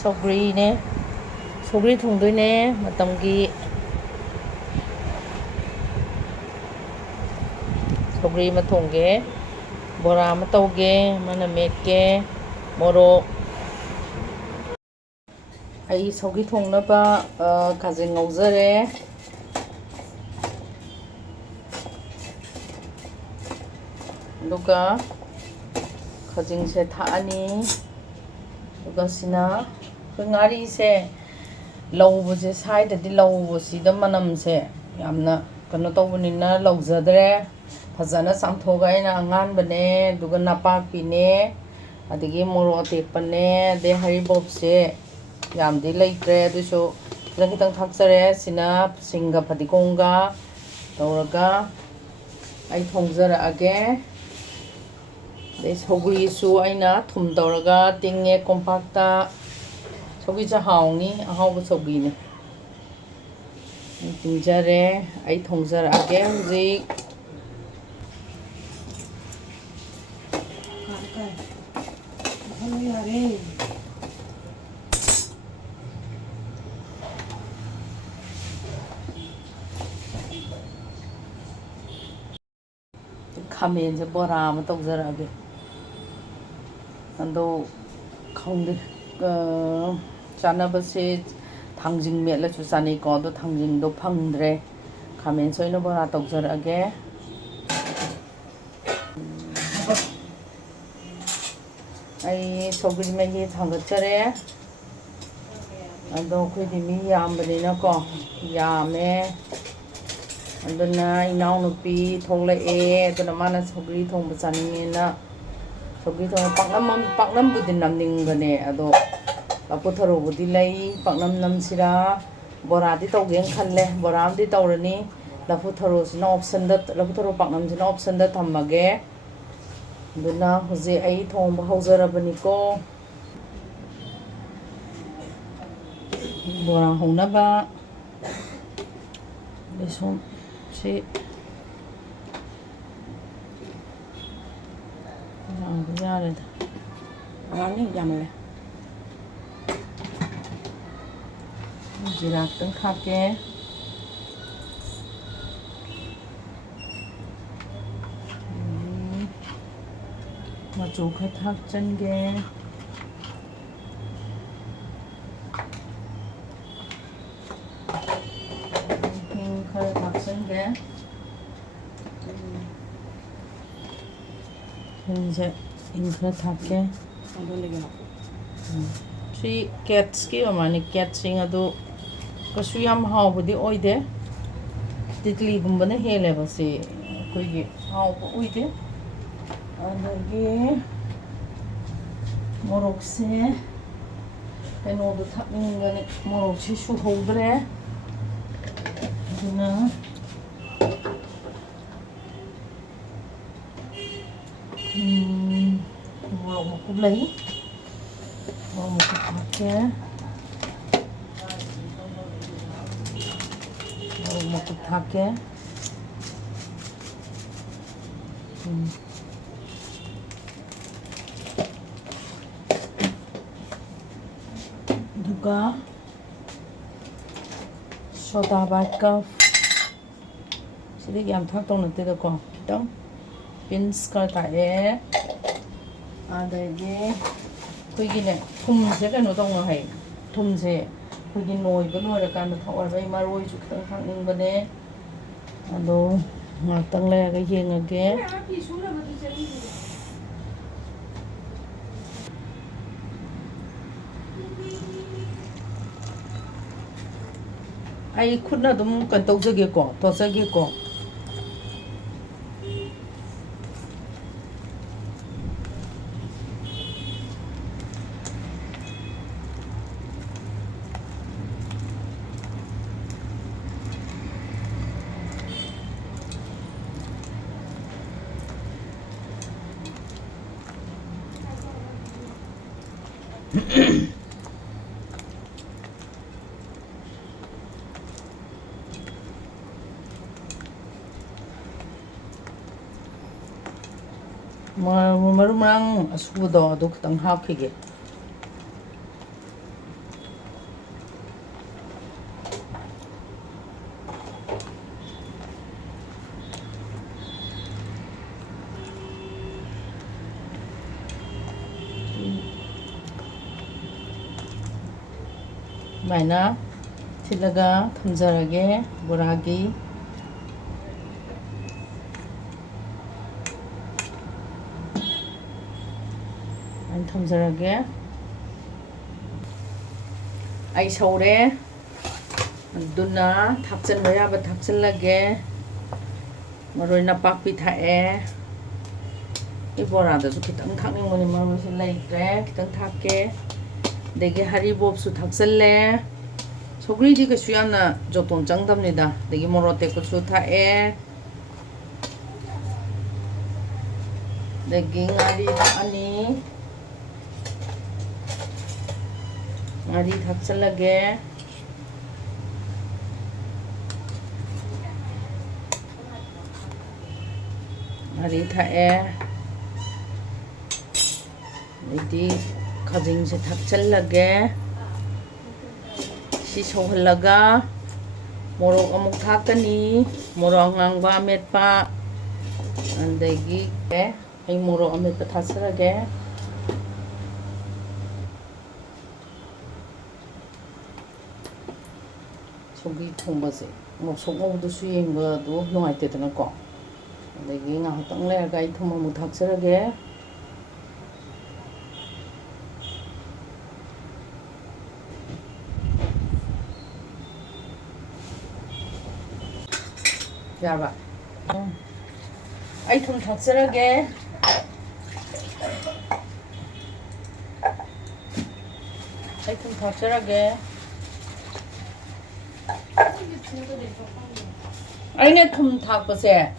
sougri sougri thongdoine matamgi sougri ma thongge bora ma tawge mana metge morok ai sougri thongnaba khajing ngaujare duga khajing se thaani duga sina ngari se lawbu je side di lawbu sida manam se yamna kano tawbunina lawjadre fajana samthoga ina angan bane duga napakpi ne adigi moro tekpane de haribop se yamdi leitre duso kitang kitang thakjare sina singa phadikonga tawraga ai thongjara age de sougri su aina thum tawraga tinge compacta sougri cha haungni ahauba sougri ne tingjare ai thongjara age hujik Khamen Bora ma tawjarage ando khongde chanabase thangjing metla chu chani ko do thangjing do phangdre Khamen soina bora tawjarage ai sougri ma hi thangachare ando khoi mi yambanina ko yame aduna inaw nupi thongla e aduna mana sougri thongba chaningena sougri thong paknam budi namning bane ado laputharo budi lai paknam namsira bora di tawgen khalle bora am di tawrani laputharo sina option da laputharo paknam sina option da thammage aduna huje ai thongba haujarabani ko bora honaba lesson si yare ani jamle jirak tang khake machu khai thak chanje khơi thak chanje 이제 인크 타게 시 캣스키 어마니 캣싱아도 그수얌 하우부디 오이데 티틀리 군번에 헬레버시 그게 하우부 오이데 안다게 모록세 에노도 탁는 거네 모록시 슈호드레 그나 morok một cục lấy một cục hạt kia một cục hạt kia duga soda vodka sidi yam thak tong nante da ko dong beans ka ta e adagi kuigine thumse kano tong hai thumse kuigi noi ba noi ra kan thawar bai maroi chu khang khang ning bane ado ngak le ga yengage ai khutna dum kan tawjage ko tawjage ko marumang asudo ado kitang hapige ꯁꯨꯃꯥꯏꯅ ꯊꯤꯠꯂꯒ ꯊꯝꯖꯔꯒꯦ ꯕꯣꯔꯥꯒꯤ ꯊꯝꯖꯔꯒꯦ ꯑꯩ ꯁꯧꯔꯦ ꯑꯗꯨꯅ ꯊꯥꯛꯆꯟꯕ ꯌꯥꯕ ꯊꯥꯛꯆꯜꯂꯒꯦ ꯃꯔꯣꯏ ꯅꯄꯥꯛꯄꯤ ꯊꯥꯛꯑꯦ 이 보라다도 기타 탁닝문이 뭐무슨 레이트래 기타 탁게 내게 하리봅수 탁셀래 소그리디가 수야나 조돈 짱답니다 내게 모로테고 수타에 내게 아리 아니 아리 탁셀라게 아리 타에 이디 가징세 탁찰라게 시소할라가 모록 어묵 탁까니 모록 앙바 아멧바 안되기 이 모록 아멧바 탁슬하게 속이 통바세 뭐 속어도 수인 거도 농할 때도 거 안되기 ngahtang lerga 이 통마 무 탁슬하게 야봐 아이템 탁슬하게 아이템 탁슬하게 아이네 tum 탁버세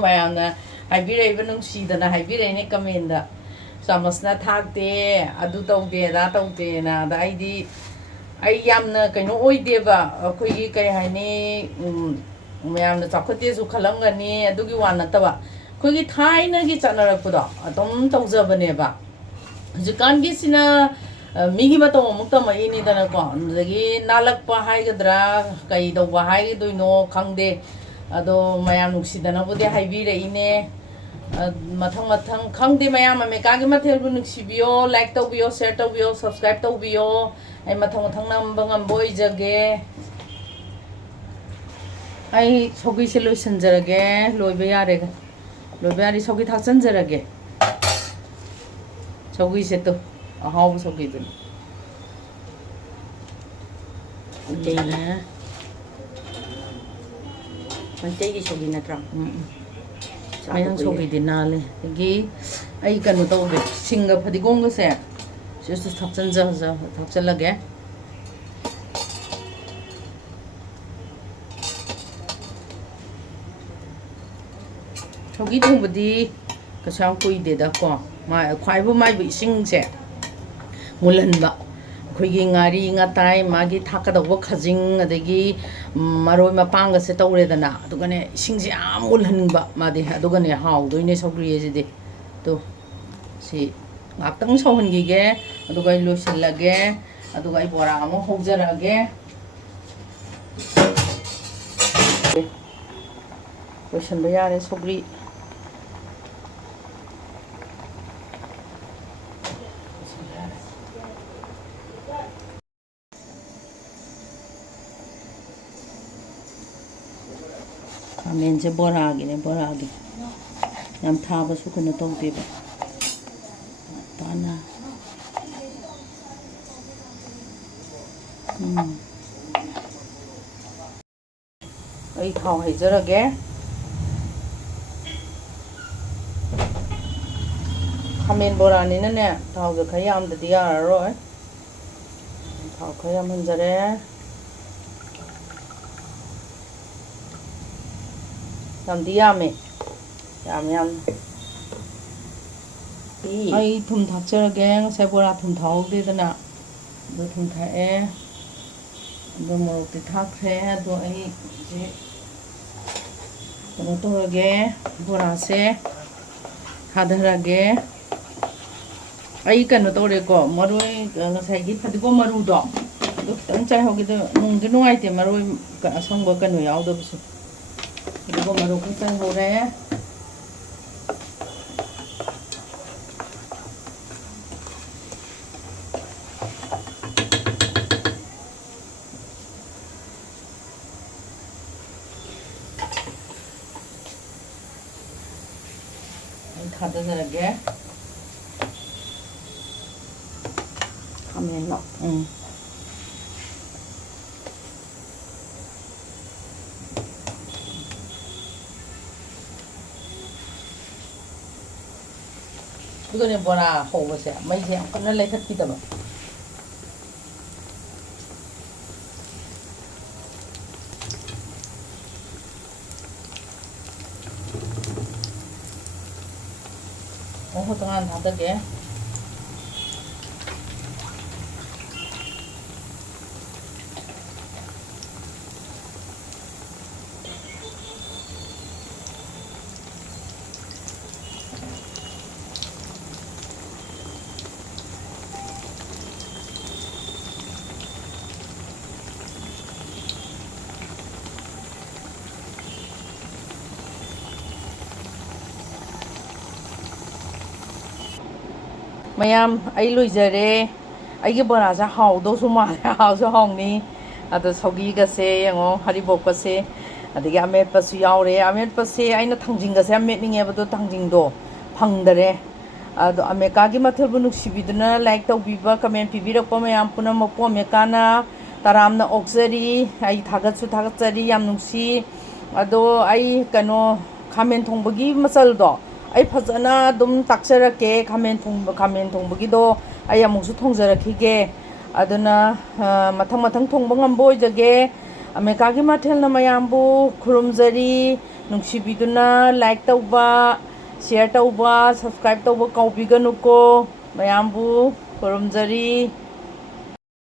마야나 하이비레 이브능 시드나 하이비레네 까멘다 사마스나 탁데 아두 tawde 다 tawde 다 아이디 아이 얌나 그노 오이데바 ꯑꯩꯈꯣꯏꯒꯤ ꯀꯩ ꯍꯥꯏꯅꯤ ꯃꯌꯥꯝꯅ ꯆꯥꯎꯈꯠꯇꯦꯁꯨ ꯈꯜꯂꯝꯒꯅꯤ ꯑꯗꯨꯒꯤ ꯋꯥ ꯅꯠꯇꯕ ꯑꯩꯈꯣꯏꯒꯤ ꯊꯥꯏꯅꯒꯤ ꯆꯠꯅꯔꯛꯄꯗꯣ ꯑꯗꯨꯝ ꯇꯧꯖꯕꯅꯦꯕ ꯍꯧꯖꯤꯛꯀꯥꯟꯒꯤꯁꯤꯅ ꯃꯤꯒꯤ ꯃꯇꯧ ꯑꯃꯨꯛ ꯇꯝꯃꯛꯏꯅꯤꯗꯅꯀꯣ ꯑꯗꯨꯗꯒꯤ ꯅꯥꯜꯂꯛꯄ ꯍꯥꯏꯒꯗ꯭ꯔꯥ ꯀꯩ ꯇꯧꯕ ꯍꯥꯏꯒꯗꯣꯏꯅꯣ ꯈꯪꯗꯦ ꯑꯗꯣ ꯃꯌꯥꯝ ꯅꯨꯡꯁꯤꯗꯅꯕꯨꯗꯤ ꯍꯥꯏꯕꯤꯔꯛꯏꯅꯦ ꯃꯊꯪ ꯃꯊꯪ ꯈꯪꯗꯦ ꯃꯌꯥꯝ ꯑꯃꯦꯔꯤꯀꯥꯒꯤ ꯃꯊꯦꯜꯕꯨ ꯅꯨꯡꯁꯤꯕꯤꯌꯣ ꯂꯥꯏꯛ ꯇꯧꯕꯤꯌꯣ ꯁꯦꯌꯔ ꯇꯧꯕꯤꯌꯣ ꯁꯕꯁꯀ꯭ꯔꯥꯏꯕ ꯇꯧꯕꯤꯌꯣ ꯑꯩ ꯃꯊꯪ ꯃꯊꯪ ꯅꯝꯕ ꯉꯝꯕ ꯑꯣꯏꯖꯒꯦ ꯑꯩ ꯁꯧꯒꯤꯁꯦ ꯂꯣꯏꯁꯤꯟꯖꯔꯒꯦ ꯂꯣꯏꯕ ꯌꯥꯔꯦ ꯁꯧꯒꯤ ꯊꯥꯛꯆꯟꯖꯔꯒꯦ ꯁꯧꯒꯤꯁꯦ ꯇꯨ ꯑꯍꯥꯎꯕ ꯁꯧꯒꯤꯗꯨꯅꯤ ꯃꯩꯇꯩꯅ ꯃꯩꯇꯩꯒꯤ ꯁꯧꯒꯤ ꯅꯠꯇ꯭ꯔꯣ ꯃꯌꯥꯡ ꯁꯧꯒꯤꯗꯤ ꯅꯥꯜꯂꯦ ꯑꯗꯒꯤ ꯑꯩ ꯀꯩꯅꯣ ꯇꯧꯒꯦ ꯁꯤꯡꯒ ꯐꯗꯤꯒꯣꯝꯒꯁꯦ ꯁꯤꯁꯨ ꯊꯥꯛꯆꯜꯂꯒꯦ ꯁꯧꯒꯤ ꯊꯣꯡꯕꯗꯤ ꯀꯩꯁꯨ ꯌꯥꯝ ꯀꯨꯏꯗꯦꯗꯀꯣ ꯈ꯭ꯋꯥꯏꯕꯨ ꯃꯥꯏꯕ ꯏꯁꯤꯡꯁꯦ ꯃꯨꯜꯍꯟꯕ ꯑꯩꯈꯣꯏꯒꯤ ꯉꯥꯔꯤ ꯉꯥꯇꯥꯏ ꯃꯥꯒꯤ ꯊꯥꯛꯀꯗꯧꯕ ꯈꯖꯤꯡ ꯑꯗꯒꯤ ꯃꯔꯣꯏ ꯃꯄꯥꯡꯒꯁꯦ ꯇꯧꯔꯦꯗꯅ ꯑꯗꯨꯒꯅꯦ ꯏꯁꯤꯡꯁꯦ ꯌꯥꯝ ꯃꯨꯜꯍꯟꯕ ꯃꯥꯗꯤ ꯑꯗꯨꯒꯅꯦ ꯍꯥꯎꯗꯣꯏꯅꯦ ꯁꯧꯒ꯭ꯔꯤꯁꯤꯗꯤ ꯇꯨ ꯁꯤ ꯉꯥꯛꯇꯪ ꯁꯧꯍꯟꯈꯤꯒꯦ ꯑꯗꯨꯒ ꯑꯩ ꯂꯣꯏꯁꯤꯜꯂꯒꯦ ꯑꯗꯨꯒ ꯑꯩ ꯕꯣꯔꯥ ꯑꯃꯨꯛ ꯍꯧꯖꯔꯛꯑꯒꯦ ꯂꯣꯏꯁꯤꯟꯕ ꯌꯥꯔꯦ ꯁꯧꯒ꯭ꯔꯤ ꯈꯥꯃꯦꯟꯁꯦ ꯕꯣꯔꯥꯒꯤꯅꯦ ꯕꯣꯔꯥꯒꯤ ꯌꯥꯝ ꯊꯥꯕꯁꯨ ꯀꯩꯅꯣ ꯇꯧꯗꯦꯕ ꯇꯥꯅ ꯑꯩ ꯊꯥꯎ ꯍꯩꯖꯔꯒꯦ ꯈꯥꯃꯦꯟ ꯕꯣꯔꯥꯅꯤꯅꯅꯦ ꯊꯥꯎꯁꯦ ꯈꯔ ꯌꯥꯝꯗꯗꯤ ꯌꯥꯔꯔꯣꯏ ꯊꯥꯎ ꯈꯔ ꯌꯥꯝꯍꯟꯖꯔꯦ ꯌꯥꯝꯗꯤ ꯌꯥꯝꯃꯦ ꯌꯥꯝꯅ ꯑꯩ ꯊꯨꯝ ꯊꯥꯛꯆꯔꯒꯦ ꯉꯁꯥꯏ ꯕꯣꯔꯥ ꯊꯨꯝ ꯊꯥꯛꯍꯧꯗꯦꯗꯅ ꯑꯗꯨ ꯊꯨꯝ ꯊꯥꯛꯑꯦ ꯑꯗꯨ ꯃꯣꯔꯣꯛꯇꯤ ꯊꯥꯛꯈ꯭ꯔꯦ ꯑꯗꯣ ꯑꯩ ꯀꯩꯅꯣ ꯇꯧꯔꯒꯦ ꯕꯣꯔꯥꯁꯦ ꯊꯥꯗꯔꯒꯦ ꯑꯩ ꯀꯩꯅꯣ ꯇꯧꯔꯦꯀꯣ ꯃꯔꯣꯏ ꯉꯁꯥꯏꯒꯤ ꯐꯗꯤꯒꯣꯝ ꯃꯔꯨꯗꯣ ꯑꯗꯨ ꯈꯤꯇꯪ ꯆꯥꯏꯍꯧꯒꯦꯗ ꯅꯨꯡꯗꯤ ꯅꯨꯡꯉꯥꯏꯇꯦ ꯃꯔꯣꯏ ꯑꯁꯪꯕ ꯀꯩꯅꯣ ꯌꯥꯎꯗꯕꯁꯦ फदिगोम मरु को चाइहौरे ꯊꯥꯗꯖꯔꯒꯦ ꯈꯥꯃꯦꯟꯂꯣ ꯑꯗꯨꯒꯅꯦ ꯕꯣꯔꯥ ꯍꯧꯕꯁꯦ ꯃꯩꯁꯦ ꯌꯥꯝ ꯀꯟꯅ ꯂꯩꯈꯠꯄꯤꯗꯕ ꯇꯣꯉꯥꯟ ꯊꯥꯗꯒꯦ ꯃꯌꯥꯝ ꯑꯩ ꯂꯣꯏꯖꯔꯦ ꯑꯩꯒꯤ ꯕꯣꯔꯥꯁꯦ ꯍꯥꯎꯗꯧꯁꯨ ꯃꯥꯜꯂꯦ ꯍꯥꯎꯁꯨ ꯍꯥꯎꯅꯤ ꯑꯗꯣ ꯁꯧꯒꯤꯒꯁꯦ ꯌꯦꯡꯉꯣ ꯍꯔꯤꯕꯣꯞꯀꯁꯦ ꯑꯗꯒꯤ ꯑꯃꯦꯠꯄꯁꯨ ꯌꯥꯎꯔꯦ ꯑꯃꯦꯠꯄꯁꯦ ꯑꯩꯅ ꯊꯥꯡꯖꯤꯡꯒꯁꯦ ꯌꯥꯝ ꯃꯦꯠꯅꯤꯡꯉꯦꯕ ꯑꯗꯣ ꯊꯥꯡꯖꯤꯡꯗꯣ ꯐꯪꯗꯔꯦ ꯑꯗꯣ ꯑꯃꯦꯀꯥꯒꯤ ꯃꯊꯦꯜꯕꯨ ꯅꯨꯡꯁꯤꯕꯤꯗꯨꯅ ꯂꯥꯏꯛ ꯇꯧꯕꯤꯕ ꯀꯃꯦꯟ ꯄꯤꯕꯤꯔꯛꯄ ꯃꯌꯥꯝ ꯄꯨꯝꯅꯃꯛꯄꯨ ꯑꯃꯦꯀꯥꯅ ꯇꯔꯥꯝꯅ ꯑꯣꯛꯆꯔꯤ ꯑꯩ ꯊꯥꯒꯠꯁꯨ ꯊꯥꯒꯠꯆꯔꯤ ꯌꯥꯝ ꯅꯨꯡꯁꯤ ꯑꯗꯣ ꯑꯩ ꯀꯩꯅꯣ ꯈꯥꯃꯦꯟ ꯊꯣꯡꯕꯒꯤ ꯃꯆꯜꯗꯣ ꯑꯩ ꯐꯖꯅ ꯑꯗꯨꯝ ꯇꯥꯛꯆꯔꯛꯀꯦ ꯈꯥꯃꯦꯟ ꯊꯣꯡꯕꯒꯤꯗꯣ ꯑꯩ ꯑꯃꯨꯛꯁꯨ ꯊꯣꯡꯖꯔꯛꯈꯤꯒꯦ ꯑꯗꯨꯅ ꯃꯊꯪ ꯃꯊꯪ ꯊꯣꯡꯕ ꯉꯝꯕ ꯑꯣꯏꯖꯒꯦ ꯑꯃꯦꯀꯥꯒꯤ ꯃꯊꯦꯜꯅ ꯃꯌꯥꯝꯕꯨ ꯈꯨꯔꯨꯝꯖꯔꯤ ꯅꯨꯡꯁꯤꯕꯤꯗꯨꯅ ꯂꯥꯏꯛ ꯇꯧꯕ ꯁꯤꯌꯔ ꯇꯧꯕ ꯁꯕꯁꯀ꯭ꯔꯥꯏꯕ ꯇꯧꯕ ꯀꯥꯎꯕꯤꯒꯅꯨꯀꯣ ꯃꯌꯥꯝꯕꯨ ꯈꯨꯔꯨꯝꯖꯔꯤ